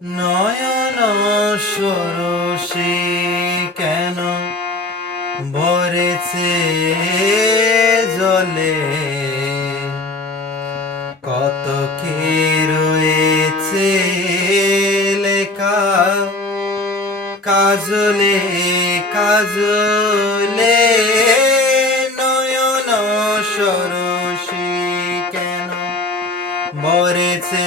নয়ন সরসে কেন ভরেছে জলে? কত কি রয়েছে লেখা? কাজলে কাজলে নয়ন সরসী কেন ভরেছে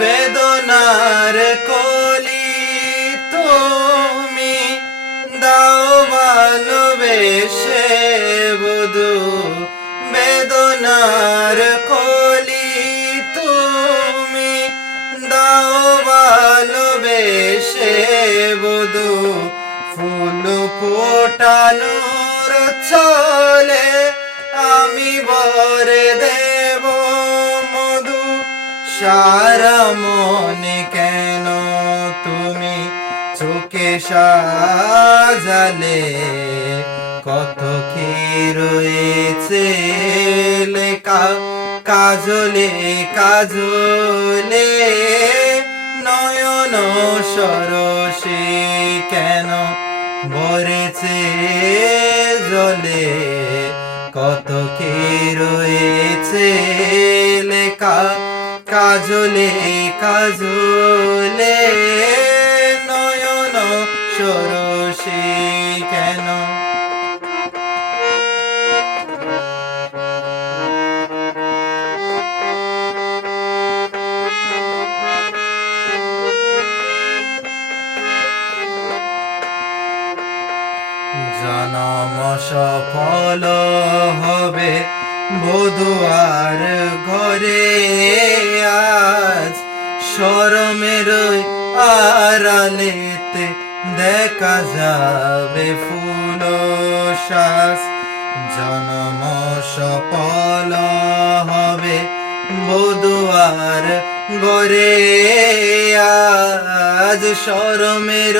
বেদনার কলি তুমি দাও ভালোবেসে বধু। বেদনার কলি তুমি দাও ভালোবেসে বধু। ফুল ফোটানোর চলে আমি বরে দেব। সারা মনে কেন তুমি চোখে সাজালে? কত কি রয়েছে লেখা কাজলে কাজলে? নয়ন সরসে কেন ভরেছে জলে? কত কি রয়েছে কাজলে কাজলে নয়ন সরসে কেন? জনম সফল হবে বধুয়ার সরমের আড়ালেতে দেখা যাবে ফুল শ্বাস জনম সফল হবে বধুয়ার গরে আজ সরমের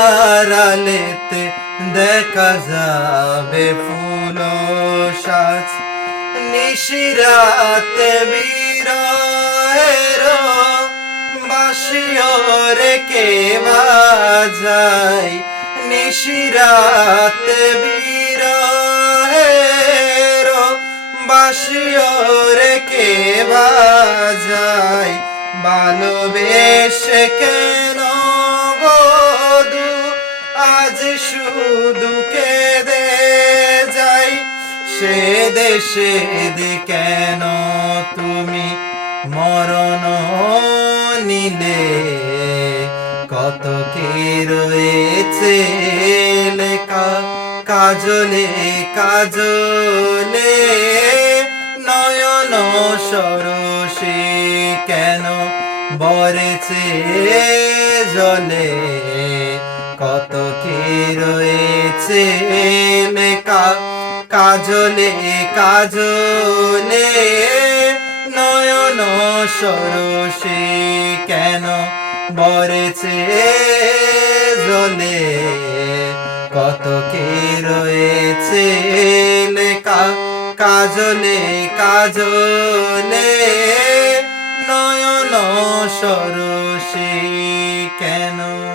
আড়ালেতে দেখা যাবে ফুল সাজ নিশিরাতে বীরের বাসিয়রে কে বাজাই নিশিরাতে বীরের বাসিয়রে কে বাজাই ভালোবেসে কেন বধু? আজ শুধু কেঁদে যাই। সে দেশে কেন তুমি মরণ নিলে কত কি রয়েছে লেখা? কাজলে কাজলে নয়ন সরসে কেন বরেছে জলে? কত কি রয়েছে লেখা? কাজলে কাজলে সরসে কেন বরেছে জলে? কত কে রয়েছে লেখা কাজলে কাজলে? নয়ন সরসে কেন